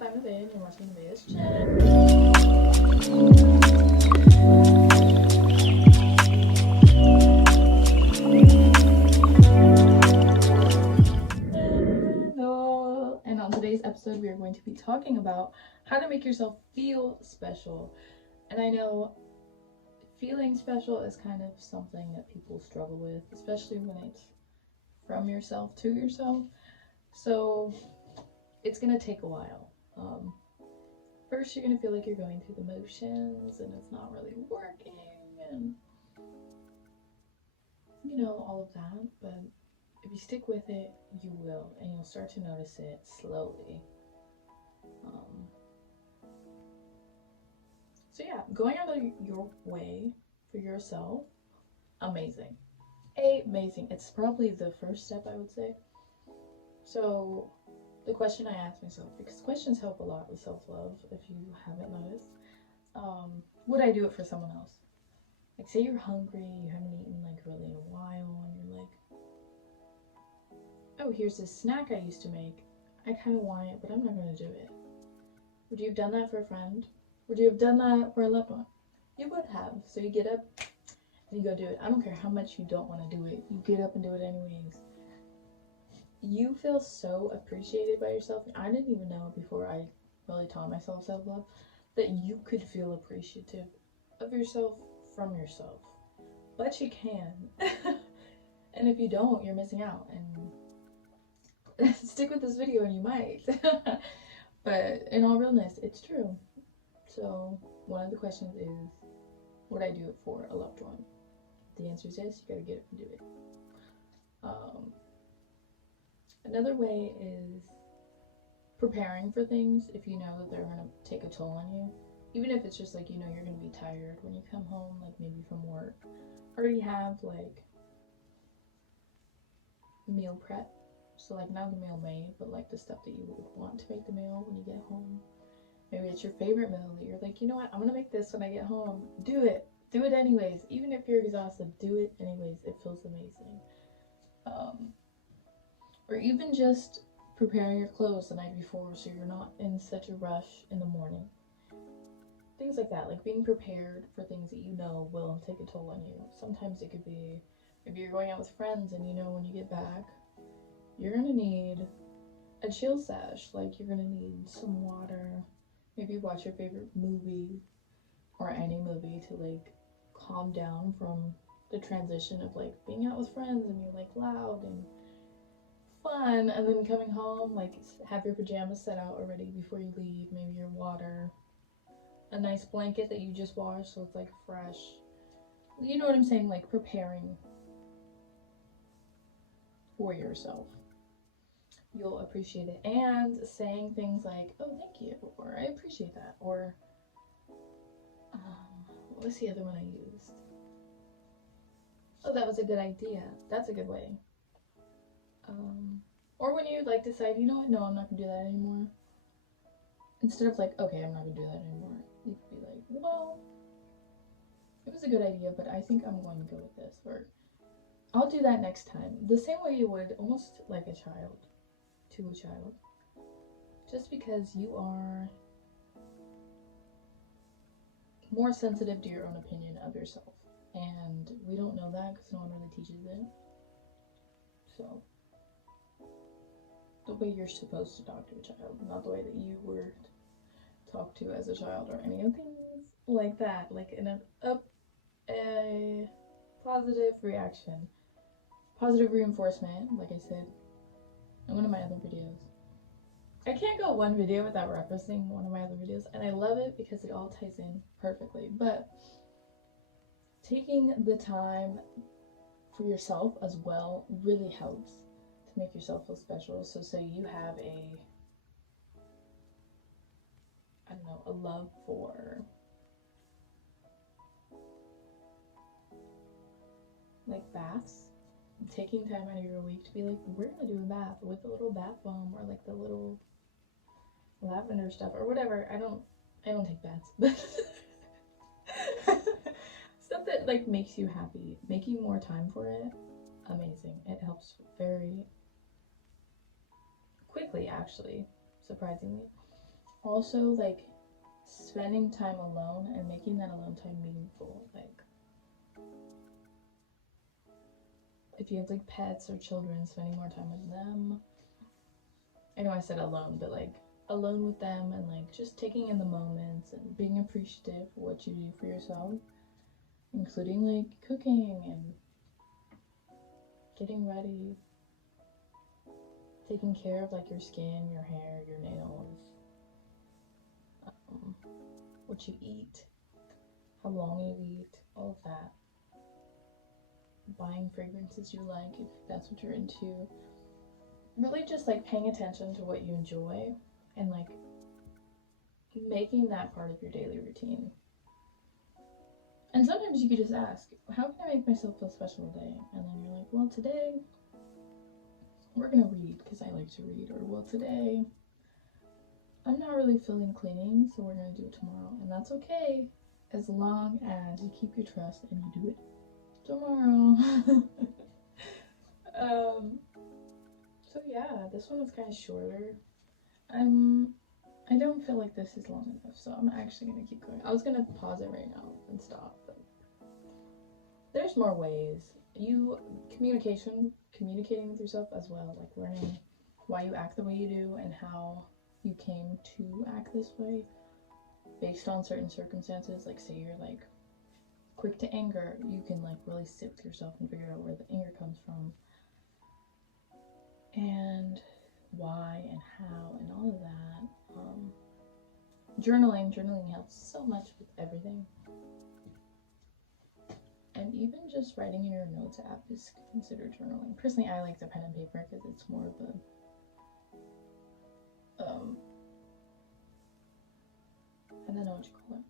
up? I'm Nevaeh and you're watching Nevaeh's channel. And on today's episode, we are going to be talking about how to make yourself feel special. And I know feeling special is kind of something that people struggle with, especially when it's from yourself to yourself. So it's gonna take a while. First, you're gonna feel like you're going through the motions and it's not really working, and all of that. But if you stick with it, you will, and you'll start to notice it slowly. So yeah, going out of your way for yourself, amazing. Amazing. It's probably the first step, I would say. So the question I ask myself, because questions help a lot with self-love, if you haven't noticed, would I do it for someone else? Like, say you're hungry, you haven't eaten like really in a while, and you're like, oh, here's this snack I used to make. I kind of want it, but I'm not going to do it. Would you have done that for a friend? Would you have done that for a loved one? You would have. So you get up and you go do it. I don't care how much you don't want to do it. You get up and do it anyways. You feel so appreciated by yourself. I didn't even know before I really taught myself self-love that you could feel appreciative of yourself from yourself. But you can. And if you don't, you're missing out. And stick with this video and you might. But in all realness, it's true. So one of the questions is, would I do it for a loved one? The answer is yes. You gotta get up and do it. Another way is preparing for things if you know that they're gonna take a toll on you. Even if it's just like, you're gonna be tired when you come home, like maybe from work. Already have like meal prep. So like not the meal made, but like the stuff that you would want to make the meal when you get home. Maybe it's your favorite meal that you're like, you know what, I'm gonna make this when I get home. Do it. Do it anyways. Even if you're exhausted, do it anyways. It feels amazing. Or even just preparing your clothes the night before so you're not in such a rush in the morning. Things like that, like being prepared for things that you know will take a toll on you. Sometimes it could be, maybe you're going out with friends and when you get back, you're gonna need a chill sash. Like you're gonna need some water. Maybe watch your favorite movie or any movie to like calm down from the transition of like being out with friends and you're like loud and fun, and then coming home, like have your pajamas set out already before you leave. Maybe your water, a nice blanket that you just washed so it's like fresh. You know what I'm saying? Like preparing for yourself. You'll appreciate it. And saying things like, oh, thank you, or I appreciate that, or what was the other one I used? Oh, that was a good idea. That's a good way. Or when you like decide, you know what, no, I'm not gonna do that anymore. Instead of like, okay, I'm not gonna do that anymore, you could be like, well, it was a good idea, but I think I'm going to go with this, or I'll do that next time. The same way you would almost like a child to a child. Just because you are more sensitive to your own opinion of yourself. And we don't know that because no one really teaches it. So, the way you're supposed to talk to a child, not the way that you were talked to as a child or any of things like that. Like a positive reaction, positive reinforcement, like I said in one of my other videos. I can't go one video without referencing one of my other videos, and I love it because it all ties in perfectly. But taking the time for yourself as well really helps to make yourself feel special. So say you have a love for like baths. Taking time out of your week to be like, we're gonna do a bath with a little bath bomb or like the little lavender stuff or whatever. I don't take baths, but stuff that like makes you happy. Making more time for it, amazing. It helps very quickly, actually, surprisingly. also like spending time alone and making that alone time meaningful. Like if you have like pets or children, spending more time with them. I know I said alone, but like alone with them and like just taking in the moments and being appreciative for what you do for yourself, including like cooking and getting ready, taking care of like your skin, your hair, your nails, what you eat, how long you eat, all of that. Buying fragrances you like if that's what you're into. Really just like paying attention to what you enjoy and like making that part of your daily routine. And sometimes you could just ask, how can I make myself feel special today? And then you're like, well, today we're gonna read because I like to read. Or, well, today I'm not really feeling cleaning, so we're gonna do it tomorrow. And that's okay as long as you keep your trust and you do it tomorrow. So yeah, this one was kind of shorter. I don't feel like this is long enough, so I'm actually gonna keep going. I was gonna pause it right now and stop, but there's more ways. Communicating with yourself as well, like learning why you act the way you do and how you came to act this way based on certain circumstances. Like say you're like quick to anger, you can like really sit with yourself and figure out where the anger comes from and why and how and all of that. Journaling helps so much with everything. And even just writing in your notes app is considered journaling. Personally, I like the pen and paper because it's more of a, I don't know what you call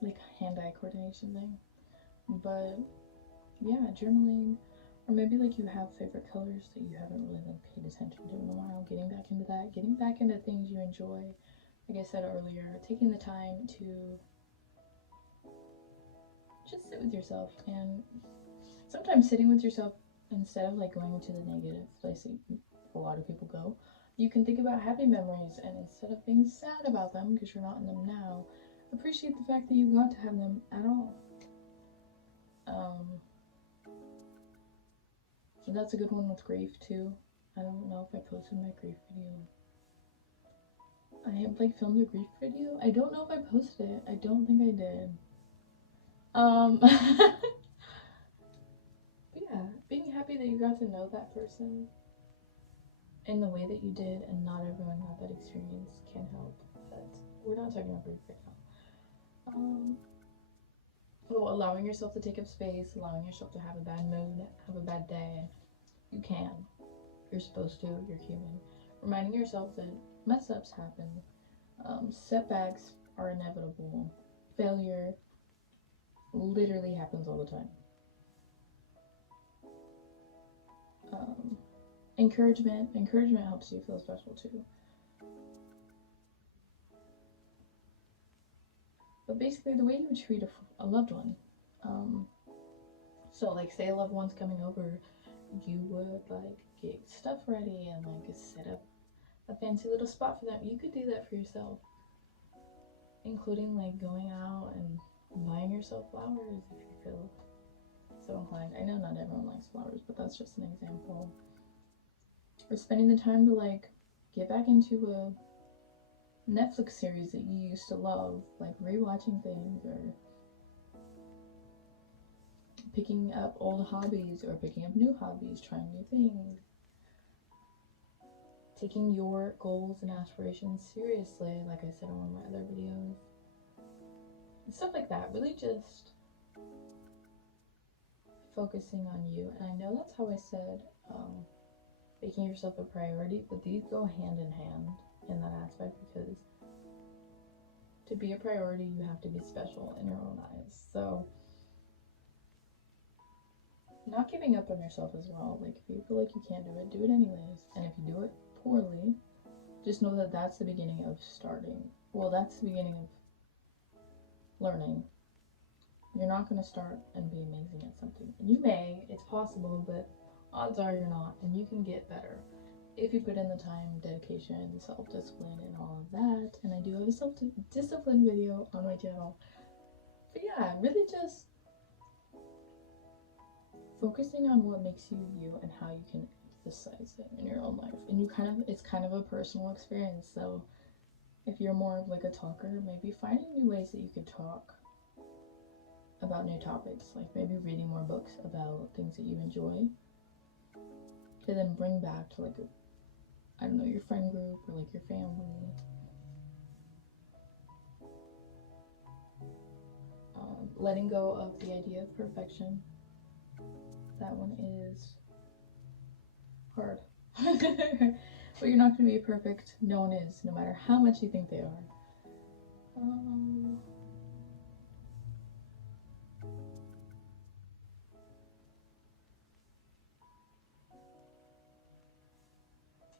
it. Like hand-eye coordination thing. But yeah, journaling, or maybe like you have favorite colors that you haven't really like paid attention to in a while. Getting back into that, getting back into things you enjoy. Like I said earlier, taking the time to just sit with yourself, and sometimes sitting with yourself instead of like going into the negative place that a lot of people go, you can think about happy memories, and instead of being sad about them because you're not in them now, appreciate the fact that you got to have them at all. And that's a good one with grief too. I don't know if I posted my grief video. I have like filmed a grief video. I don't know if I posted it. I don't think I did. But yeah, being happy that you got to know that person in the way that you did, and not everyone had that experience, can help. But we're not talking about grief right now. Well, allowing yourself to take up space, allowing yourself to have a bad mood, have a bad day. You can. You're supposed to. You're human. Reminding yourself that mess ups happen. Setbacks are inevitable. Failure literally happens all the time. Encouragement helps you feel special too. But basically, the way you would treat a loved one. So like, say a loved one's coming over, you would like get stuff ready and like set up a fancy little spot for them. You could do that for yourself, including like going out and buying yourself flowers if you feel so inclined. I know not everyone likes flowers, but that's just an example. Or spending the time to like get back into a Netflix series that you used to love, like rewatching things, or picking up old hobbies or picking up new hobbies, trying new things. Taking your goals and aspirations seriously, like I said in one of my other videos. And stuff like that. Really just focusing on you. And I know that's how I said making yourself a priority, but these go hand in hand in that aspect, because to be a priority, you have to be special in your own eyes. So not giving up on yourself as well. Like if you feel like you can't do it anyways. And if you do it poorly, just know that that's the beginning of starting. Well, that's the beginning of learning. You're not going to start and be amazing at something. You may, it's possible, but odds are you're not, and you can get better. if you put in the time, dedication, self-discipline, and all of that. And I do have a self-discipline video on my channel. But yeah, really just focusing on what makes you you and how you can emphasize it in your own life. And it's kind of a personal experience. So if you're more of like a talker, maybe finding new ways that you could talk about new topics, like maybe reading more books about things that you enjoy, to then bring back to like I don't know, your friend group or like your family. Letting go of the idea of perfection. That one is hard. But you're not going to be perfect. No one is, no matter how much you think they are.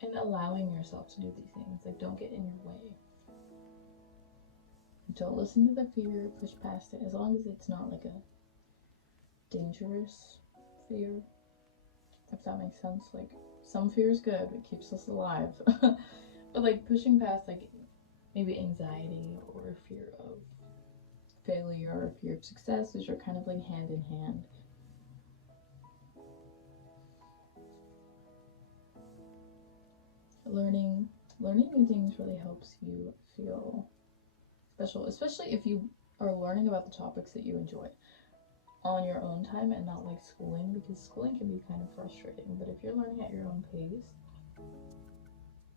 And allowing yourself to do these things. Like, don't get in your way. Don't listen to the fear, push past it, as long as it's not like a dangerous fear, if that makes sense. Like, some fear is good, it keeps us alive. But like pushing past like maybe anxiety or fear of failure or fear of success, which are kind of like hand in hand. Learning new things really helps you feel special, especially if you are learning about the topics that you enjoy on your own time and not like schooling, because schooling can be kind of frustrating. But if you're learning at your own pace,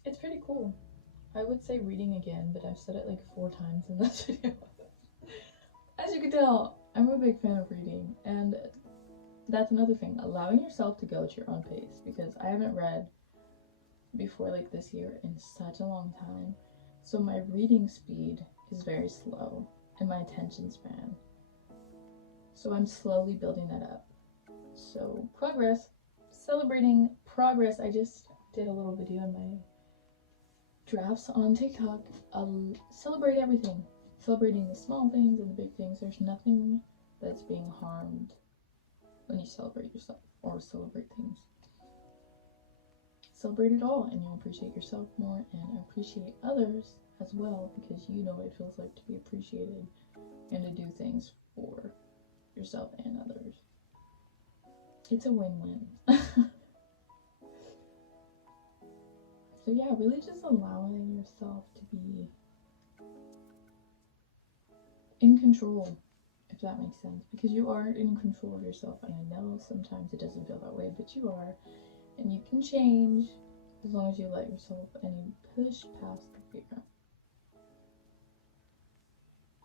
it's pretty cool. I would say reading again, but I've said it like 4 times in this video. As you can tell, I'm a big fan of reading, and that's another thing, allowing yourself to go at your own pace, because I haven't read before like this year in such a long time, so my reading speed is very slow and my attention span, so I'm slowly building that up. So progress, celebrating progress. I just did a little video in my drafts on TikTok. Celebrate everything, celebrating the small things and the big things. There's nothing that's being harmed when you celebrate yourself or celebrate things. Celebrate it all, and you'll appreciate yourself more and appreciate others as well, because you know what it feels like to be appreciated and to do things for yourself and others. It's a win-win. So yeah, really just allowing yourself to be in control, if that makes sense, because you are in control of yourself. And I know sometimes it doesn't feel that way, but you are, and you can change as long as you let yourself and you push past the fear.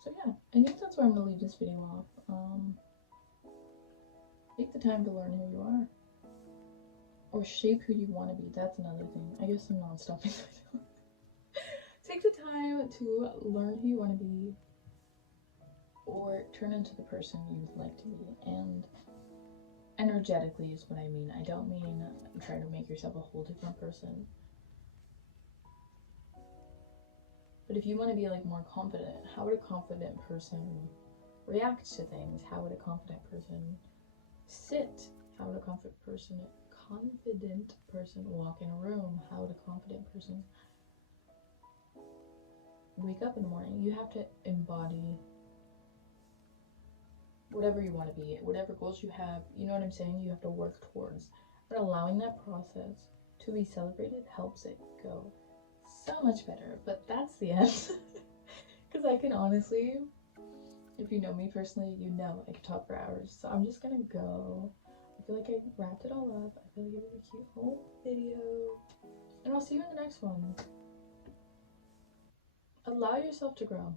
So yeah, I think that's where I'm gonna leave this video off. Take the time to learn who you are, or shape who you want to be. That's another thing. I guess I'm not stopping. Take the time to learn who you want to be, or turn into the person you would like to be. And energetically is what I mean. I don't mean trying to make yourself a whole different person. But if you want to be like more confident, how would a confident person react to things? How would a confident person sit? How would a confident person walk in a room? How would a confident person wake up in the morning? You have to embody whatever you want to be, whatever goals you have, you know what I'm saying? You have to work towards. But allowing that process to be celebrated helps it go so much better. But that's the end. Because I can honestly, if you know me personally, you know I could talk for hours. So I'm just gonna go. I feel like I wrapped it all up. I feel like it was a cute whole video. And I'll see you in the next one. Allow yourself to grow.